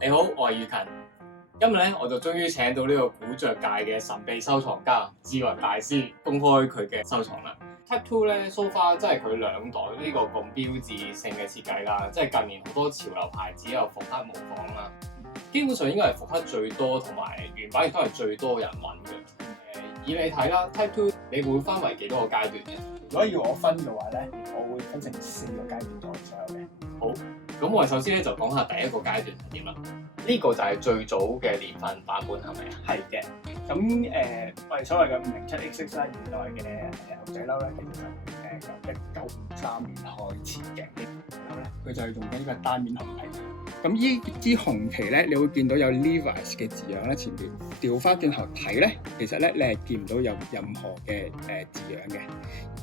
你好，我係宇勤。今日咧，我就終於請到呢個古着界嘅神秘收藏家志雲大師公開佢嘅收藏啦。Type 2咧 so far 真係佢兩代呢個咁標誌性嘅設計啦，即係近年好多潮流牌子又復刻模仿啦。基本上應該係復刻最多，同埋原版亦都係最多人揾嘅。以你睇啦 ，Type 2你會分為幾多個階段嘅？如果要我分嘅話咧，我會分成4個階段做所有嘅。好，咁我哋首先咧就講下第一個階段係點啦。呢個就係最早嘅年份版本係咪啊？係嘅。咁我哋所謂嘅507XX啦，現代嘅牛仔褸咧，其實由1953年開始嘅。然後咧，佢就係用緊呢個單面紅旗。咁呢支紅旗咧，你會見到有 Levi's 嘅字樣咧，前邊調翻轉頭睇咧，其實咧你係見唔到有任何嘅字樣嘅。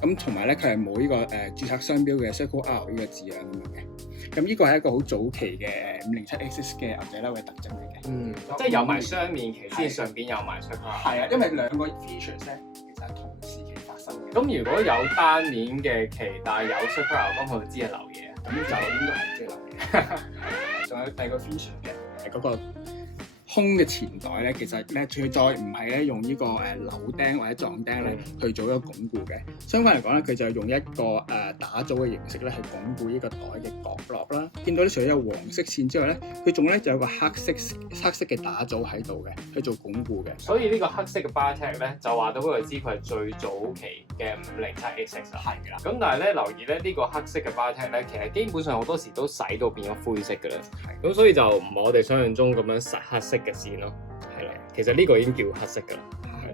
咁同埋咧，佢係冇呢個註冊商標嘅 Circle R 呢個字樣咁樣嘅。咁呢個係一個好早期嘅507XX 嘅牛仔褸嘅特徵嚟嘅。即係有埋雙面旗，先上邊有埋 Circle R。係啊，因為兩個 features 咧，其實係同時期發生嘅。咁如果有單面嘅旗，但係有 Circle R，咁佢就知係流嘢啊。咁就應該係即係流嘢。仲有第二個 feature 嘅嗰個胸嘅前袋咧，其實咧佢再唔係咧用呢個扭釘或者撞釘咧去做一個鞏固嘅。相反嚟講咧，佢就係用一個打組嘅形式咧去鞏固呢個袋嘅角落啦。見到咧除咗有黃色線之外咧，佢仲咧就有個黑色嘅打組喺度嘅，去做鞏固嘅。所以呢個黑色嘅 bar tag 咧，就話到俾佢知佢係最早期嘅507XX啦。係啦。咁但係咧留意咧，呢個黑色嘅 bar tag 咧，其實基本上好多時都洗到變咗灰色㗎啦。係。咁所以就唔係我哋想象中咁樣實黑色嘅線咯。係啦，其實呢個已經叫黑色㗎啦。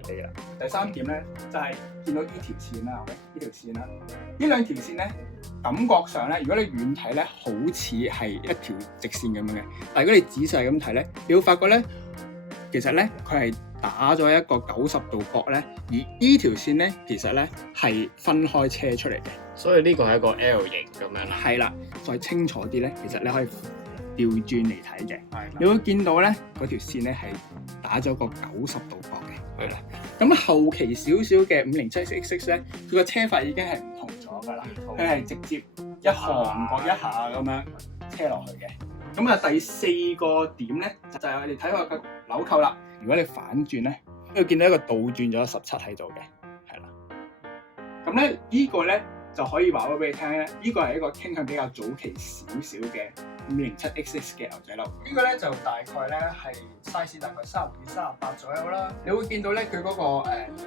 係啦。第三點咧，就係見到呢條線啦，呢條線啦，呢兩條線咧，感覺上咧，如果你遠睇咧，好似係一條直線咁樣嘅，但係如果你仔細咁睇咧，你會發覺咧，其實咧佢係打咗一個90度角咧，而呢條線咧，其實咧係分開車出嚟嘅，所以呢個係一個 L 型咁樣啦。係啦，再清楚啲咧，其實你可以調轉嚟睇嘅，你會見到咧嗰條線咧係打咗個90度角嘅。係啦，咁後期少少嘅507XX咧，佢個車法已經係唔同咗㗎啦，佢係直接一行過一下咁樣車落去嘅。咁啊，第四個點咧就係我哋睇下個紐扣啦。如果你反轉咧，你會見到一個倒轉咗17喺度嘅，係啦。咁咧呢個咧就可以話咗俾你聽咧，呢個係一個傾向比較早期少少嘅507XX 嘅牛仔褸。呢個咧就大概咧係 size 大概32、38左右啦。你會見到咧佢嗰個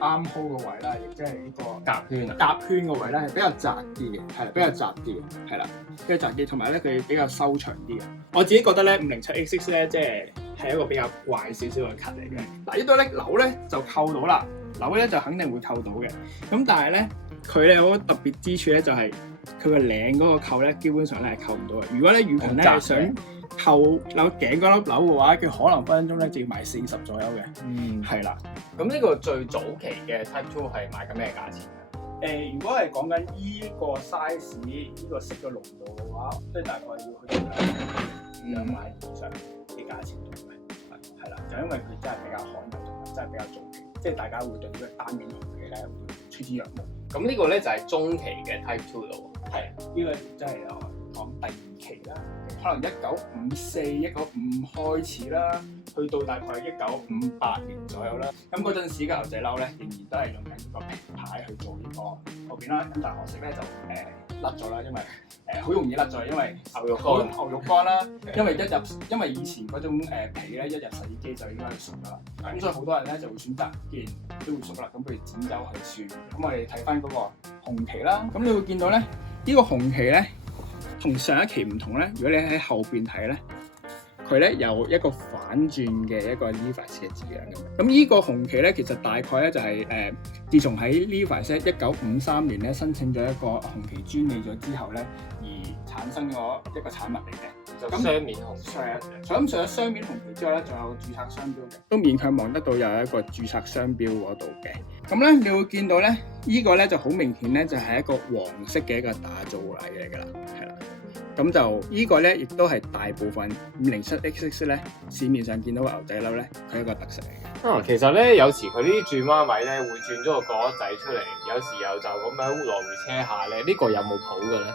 arm hole 個位啦，亦即係呢個夾圈個位咧係比較窄啲嘅，係比較窄啲嘅，係啦，比較窄啲，同埋咧佢比較修長啲嘅。我自己覺得咧507XX 咧即係一個比較怪少少嘅 cut 嚟嘅。嗱，呢度咧紐咧就扣到啦，紐咧就肯定會扣到嘅。咁但係咧佢咧有個特別之處咧就係佢個領嗰個扣咧基本上咧係扣唔到嘅。如果咧宇勤咧係想扣扭頸嗰粒紐嘅話，佢可能分分鐘咧就要賣40左右嘅。係啦。咁呢個最早期嘅 Type 2係賣緊咩價錢㗎？如果係講緊依個 size 呢個色嘅濃度嘅話，即係大概要去到2萬以上嘅價錢度嘅。係啦，就因為佢真係比較罕有同埋真係比較早期，即係大家會對呢個單面紅旗咧會趨之若鶩。咁呢個咧就係中期嘅 Type 2咯。係，呢個真係講第2期啦，可能1954、1955開始啦，去到大概1958年左右啦。咁嗰陣時嘅牛仔褸咧，仍然都係用緊呢個平牌去做呢個後邊啦。咁但係可惜咧就甩咗啦，因為好容易甩咗，因為牛肉乾啦。因為以前嗰種皮咧一入洗衣機就應該係熟㗎啦。咁所以好多人咧就會選擇，既然都會熟啦，咁不如剪走佢算。咁我哋睇翻嗰個紅旗啦，咁你會見到咧，呢個紅旗咧同上一期唔同咧。如果你喺後邊睇咧，佢咧有一個反轉嘅一個 Levi's 嘅字樣咁。咁呢個紅旗咧，其實大概咧就係自從喺 Levi's 1953年咧申請咗一個紅旗專利咗之後咧，而產生咗一個產物嚟嘅。就雙面紅旗。咁除咗雙面紅旗之外咧，仲有註冊商標嘅，都勉強望得到有一個註冊商標嗰度嘅。咁咧，你會見到咧，呢個咧就好明顯咧，就係一個黃色嘅一個打造嚟㗎啦，係啦。咁就呢個咧，亦都係大部分507XX咧市面上見到嘅牛仔褸咧，佢一個特色嚟嘅。其實咧有時佢呢啲轉彎位咧會轉咗個角仔出嚟，有時又就咁樣來回車下咧，呢個有冇譜嘅咧？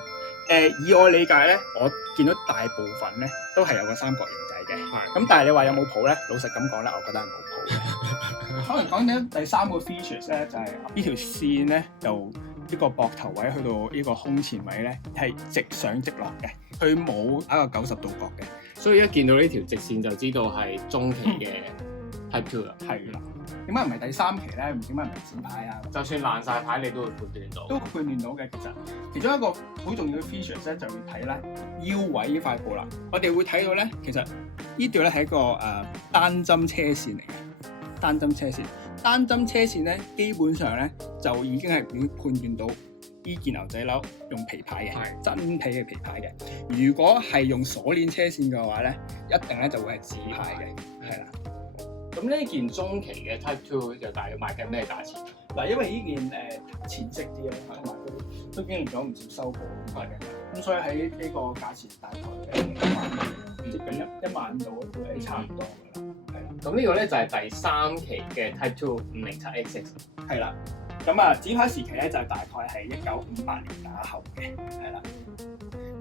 以我理解咧，我見到大部分咧都係有個三角形仔嘅。咁但係你話有冇譜咧？老實咁講咧，我覺得係冇譜嘅。可能講緊第三個 features 咧，就係呢條線咧，由呢個膊頭位去到呢個胸前位咧，係直上直落嘅，佢冇打個90度角嘅。所以一見到呢條直線就知道係中期嘅 Type 2啦。係啦。點解唔係第三期咧？點解唔係紙牌啊？就算爛晒牌，你都會判斷到。都判斷到嘅，其中一個好重要嘅 features 咧，就要睇咧腰位呢塊布啦。我哋會睇到咧，其實呢條咧係一個單針車線嚟嘅。單針車線咧，基本上咧就已經係會判斷到呢件牛仔褸用皮牌嘅，真皮嘅皮牌嘅。如果係用鎖鏈車線嘅話咧，一定咧就會係紙牌嘅，係啦。咁呢件中期嘅 Type 2就大約賣緊咩價錢？嗱，因為呢件淺色啲啦，同埋都經歷咗唔少修補嘅，咁所以喺呢個價錢大概1萬，接近1萬度都係差唔多㗎啦，係啦。咁呢個咧就係第三期嘅 Type 2 507XX，係啦。咁啊，紙牌時期咧就大概係1958年打後嘅，係啦，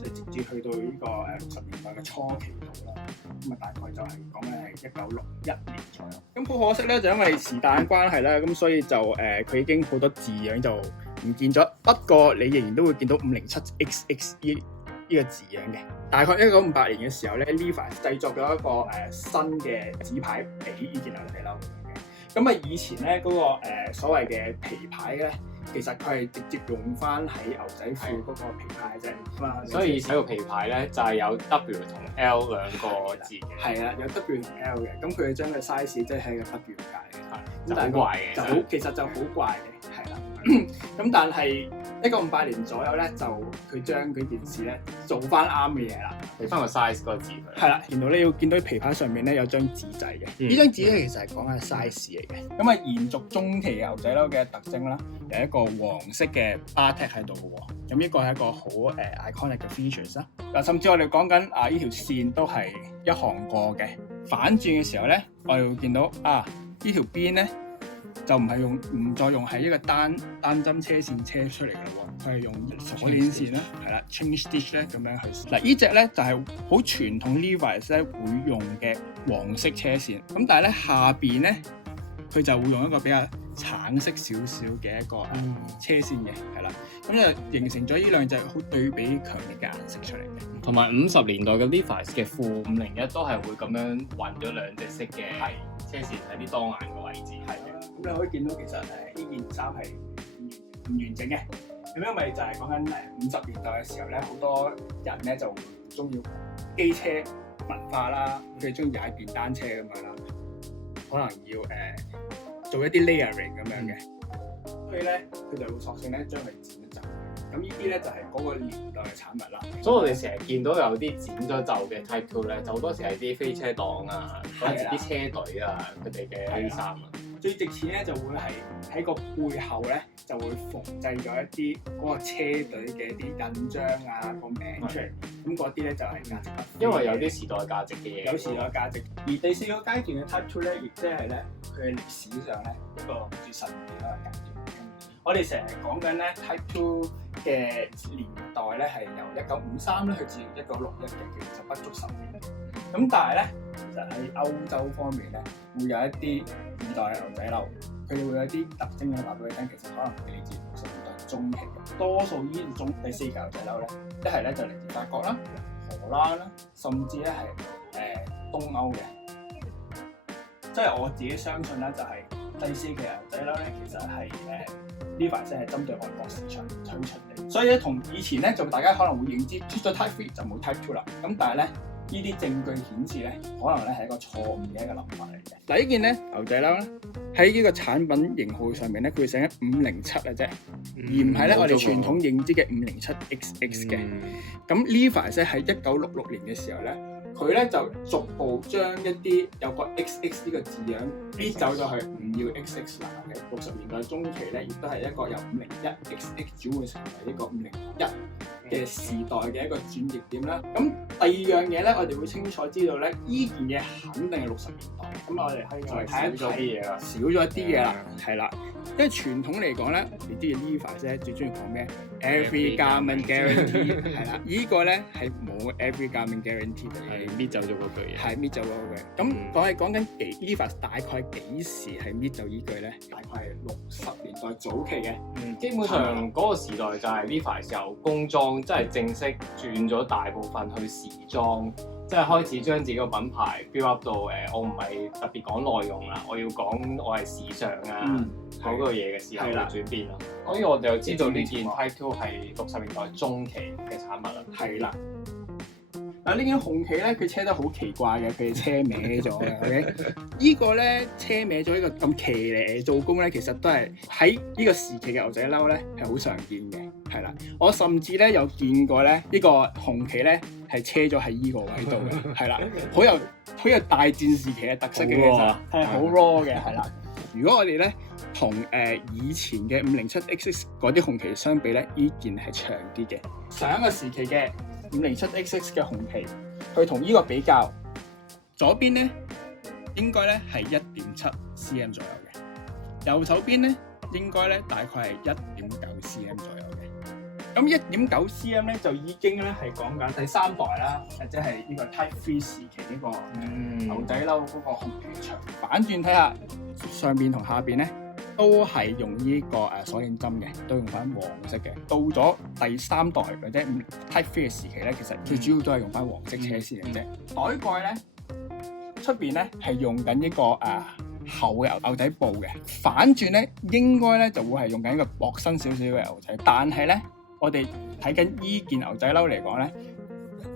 就直至去到呢個60年代嘅初期度啦。咁啊，大概就係講緊係1961年左右。咁好可惜咧，就因為時間關係咧，咁所以就佢已經好多字樣就唔見咗。不過你仍然都會見到507XX呢個字樣嘅。大概1958年嘅時候咧 ，Levi's 製作咗一個新嘅紙牌俾呢件牛仔褸。咁啊，以前咧嗰個所謂嘅皮牌咧，其實佢係直接用翻喺牛仔褲嗰個皮牌啫。所以睇個皮牌咧就係有 W 同 L 兩個字嘅。係啦，有 W 同 L 嘅。咁佢將個 size 即係喺個 W 界嘅，就好怪嘅。其實就好怪嘅，係啦。咁但係1958年左右咧，就佢將嗰件事咧做翻啱嘅嘢啦，俾翻個 size 嗰個字佢。係啦，然後你要見到皮牌上面咧有張紙仔嘅，呢張紙咧其實係講緊 size 嚟嘅。咁啊，延續中期牛仔褸嘅特徵啦，有一個黃色嘅 bar tag 喺度嘅喎。咁呢個係一個好iconic 嘅 features 啦。嗱，甚至我哋講緊呢條線都係一行過嘅。反轉嘅時候咧，我哋會見到呢條邊咧。就唔再用係一個單針車線車出嚟嘅咯喎，佢係用鎖鏈線啦，係啦 ，chain stitch 咧咁樣去。嗱，呢隻咧就係好傳統 Levi's 咧會用嘅黃色車線，咁但係咧下邊咧佢就會用一個比較橙色少少嘅一個車線嘅，係啦，咁就形成咗呢兩隻好對比強烈嘅顏色出嚟嘅。同埋50年代嘅 Levi's 嘅褲501都係會咁樣混咗兩隻色嘅車線喺啲當眼嘅位置，係嘅。咁你可以見到其實呢件衫係唔完整嘅，咁因為就係講緊50年代嘅時候咧，好多人咧就中意機車文化啦，佢哋中意踩電單車咁樣啦，可能要做一啲 layering 咁樣嘅，所以咧佢就會索性咧將佢剪咗走。咁呢啲咧就係嗰個年代嘅產物啦。所以我哋成日見到有啲剪咗袖嘅 Type 2咧，就好多時係啲飛車黨啊，嗰陣時啲車隊啊，佢哋嘅衣衫啊。最值錢咧就會係喺個背後咧就會縫製咗一啲嗰個車隊嘅一啲印章啊個名出嚟，咁嗰啲咧就係價值不菲，因為有啲時代價值嘅嘢，有時代價值。而第四個階段嘅 Type 2咧，亦即係咧佢嘅歷史上咧一個最神秘嘅階段。我哋成日講緊咧 Type 2嘅年代咧係由1953咧去至1961嘅，其實不足10年。咁但係咧，其實喺歐洲方面咧，會有一啲二代嘅牛仔褸，佢哋會有啲特徵咧話俾你聽，其實可能係嚟自60年代中期嘅。多數呢種第四代牛仔褸咧，一係咧就嚟自法國啦、荷蘭啦，甚至咧係東歐嘅。即係我自己相信咧，就係第四期牛仔褸咧，其實係Levi's 係針對外國市場推出嚟，所以咧同以前咧就大家可能會認知出咗 Type 3就冇 Type 2啦。咁但係咧呢啲證據顯示咧，可能咧係一個錯誤嘅一個諗法嚟嘅。嗱，呢件咧牛仔褸咧喺呢個產品型號上面咧，佢會寫緊507啊啫，而唔係咧我哋傳統認知嘅507XX嘅。咁 Levi's 咧喺1966年嘅時候咧，佢咧就逐步將一啲有個 XX 呢個字樣搣走咗去，唔要 XX 啦。60年代中期咧，亦都係一個由501XX 轉換成為呢個501嘅時代嘅一個轉捩點啦。咁第二樣嘢咧，我哋會清楚知道咧，呢件嘢肯定係60年代。咁我哋可以再睇一睇，少咗一啲嘢啦，係啦。因為傳統嚟講咧，你知 Levi's 咧最中意講咩 ？Every garment guarantee 係啦，呢個咧係冇 every garment guarantee 嘅。搣走咗嗰句嘢。係搣走咗嗰句。咁我係講緊Levi's 大概幾時係搣走依句咧？大概係60年代早期嘅。基本上嗰個時代就係 Levi's 由工裝，即係正式轉咗大部分去時裝，即係開始將自己個品牌 build up 到我唔係特別講內容啦，我要講我係時尚啊嗰個嘢嘅時候嘅轉變咯。所以我就知道呢件 Type 2係60年代中期嘅產物啦。係啦。嗱呢件紅旗咧，佢車得好奇怪嘅，佢車歪咗嘅。OK， 依個咧車歪咗呢個咁騎呢做工咧，其實都係喺呢個時期嘅牛仔褸咧係好常見嘅，係啦。我甚至咧有見過咧呢個紅旗咧係車咗喺依個位度嘅，係啦，好有大戰時期嘅特色嘅，其實係好 raw 嘅，係啦。如果我哋咧同以前嘅507XX 嗰啲紅旗相比咧，依件係長啲嘅。上一個時期嘅507XX 嘅紅旗，佢同呢個比較，左邊咧應該咧係1.7 cm 左右嘅，右手邊咧應該咧大概係1.9 cm 左右嘅。咁1.9 cm 咧就已經咧係講緊第3代啦，或者係呢個 Type 3時期呢個牛仔褸嗰個紅旗長。反轉睇下上邊同下邊咧，都係用呢個鎖鏈針嘅，都用翻黃色嘅。到咗第3代或者Type 3嘅時期咧，其實最主要都係用翻黃色車線嘅啫。袋蓋咧出邊咧係用緊呢個厚嘅牛仔布嘅。反轉咧應該咧就會係用緊一個薄身少少嘅牛仔，但係咧我哋睇緊依件牛仔褸嚟講咧，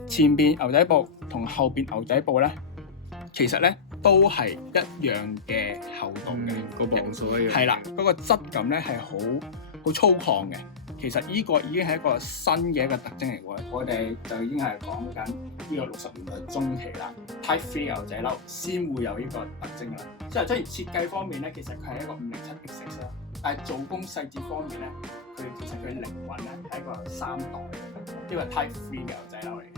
前邊牛仔布同後邊牛仔布咧，其實咧都係一樣嘅厚度嘅，個磅數一樣。係啦，嗰個質感咧係好粗獷嘅。其實呢個已經係一個新嘅一個特徵嚟喎。我哋就已經係講緊呢個60年代中期啦，Type 3牛仔褸先會有呢個特徵啦。即係設計方面咧，其實佢係一個507XX啦，但係做工細節方面咧，其實佢靈魂咧係一個3代呢個 Type 3嘅牛仔褸嚟嘅。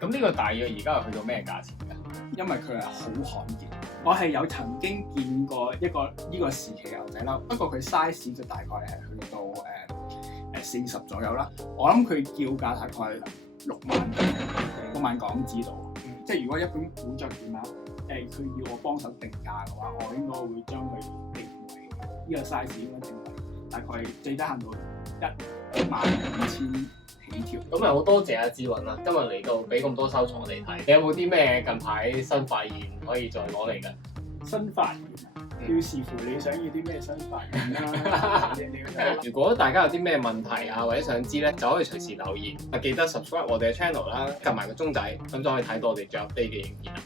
咁呢個大約而家係去到咩價錢㗎？因為佢係好罕見，我係有曾經見過一個呢個時期嘅牛仔褸，不過佢 size 就大概係去到40左右啦。我諗佢叫價大概6萬港紙度。即係如果一本古着店啦，佢要我幫手定價嘅話，我應該會將佢定為呢個 size 應該定為大概最低限度15000起跳。咁咪好多謝阿志雲啦，今日嚟到俾咁多收藏我哋睇。你有冇啲咩近排新發現可以再攞嚟㗎？新發現要視乎你想要啲咩新發現啦。如果大家有啲咩問題啊，或者想知咧，就可以隨時留言。記得 subscribe 我哋嘅 channel 啦，撳埋個鐘仔，咁就可以睇到我哋最 update 嘅影片啦。